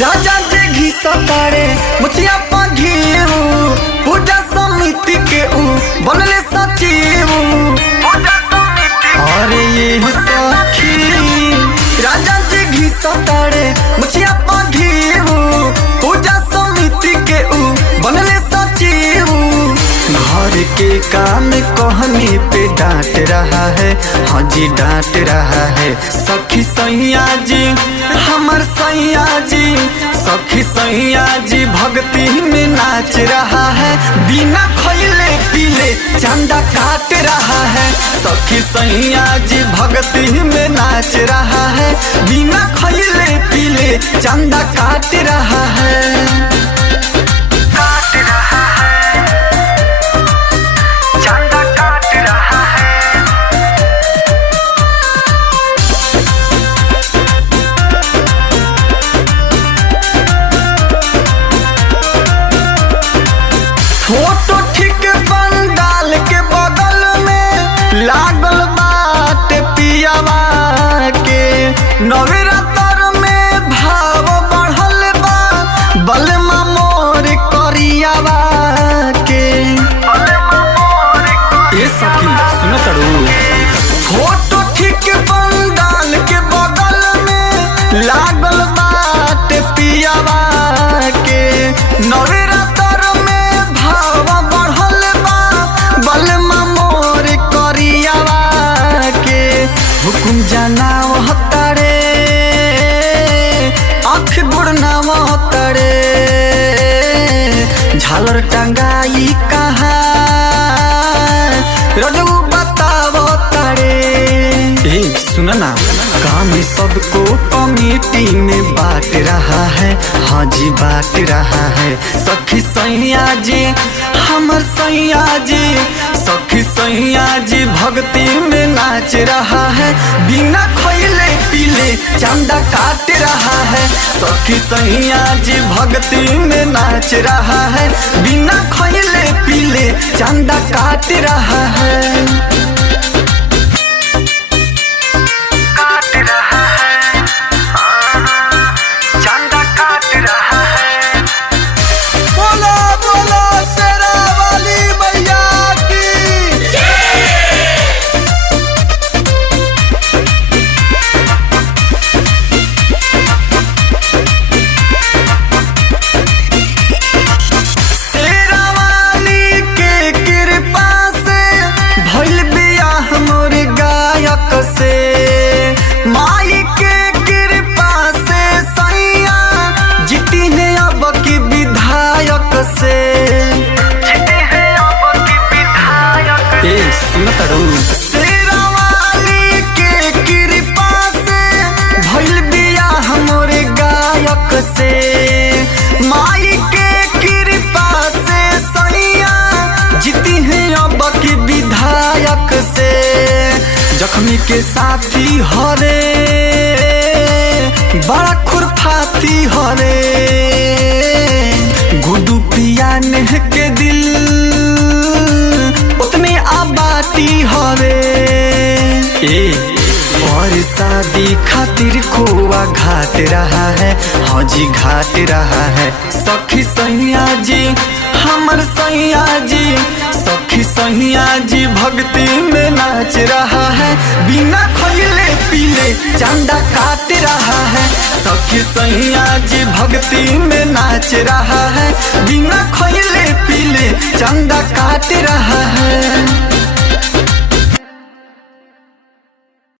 राजा जे घिसा तारे मुछिया पघीऊ पूजा समिति के ऊ बनले सचिव अरे ये सखी राजा जे घिसा तारे मुछिया पघीऊ पूजा समिति के ऊ बनले सचिव घर के काम कहने पे डांट रहा है, हाँ जी डांट रहा है। सखी सैया जी हमर सैया जी, सखी सैया जी भक्ति में नाच रहा है, बिना खैले पीले चंदा काट रहा है। सखी सैया जी भक्ति में नाच रहा है, बिना खैले पीले चंदा काट रहा है। फोटो ठीक पंडाल के बगल में लागल बाट पियावा के, नवरात्र में भाव बढ़ल बा बलमा मोर करियावा के। ए सखी सुन तरू फोटो ठीक पंडाल के बगल में लागल बाट पियावा के, नवरात्र हुकुम जनाव हतरे आँख बुड़नाव हतरे, झालर टंगाई कहा रजू बताव तरे। सुन ना काम सबको कमेटी में बांट रहा है, हाँ जी बांट रहा है। सखी सैया जी हमर सैया जी, सखी सैया जी भक्ति में नाच रहा है, बिना खैले पीले चंदा काट रहा है। सखी सैया जी भक्ति में नाच रहा है, बिना खैले पीले चंदा काट रहा है। से माई के कृपा से सैया जीती है अब की विधायक से। शेरावाली के कृपा से भइल बिया हमरे गायक से, माई के कृपा से सैया जीती है अब की विधायक से। जख्मी के साथी हरे बड़ा खुरफाती हरे, गुडू पिया नेह के दिल उतने आबाती हरे। और शादी खातिर खोआ घाट रहा है, हाँ जी घाट रहा है। सखी सैया जी हमर सैया जी, सखी सैया जी भक्ति में नाच रहा है, बिना खैले पीले चंदा काट रहा है। सखी सैया जी भक्ति में नाच रहा है, बिना खैले पीले चंदा काट रहा है।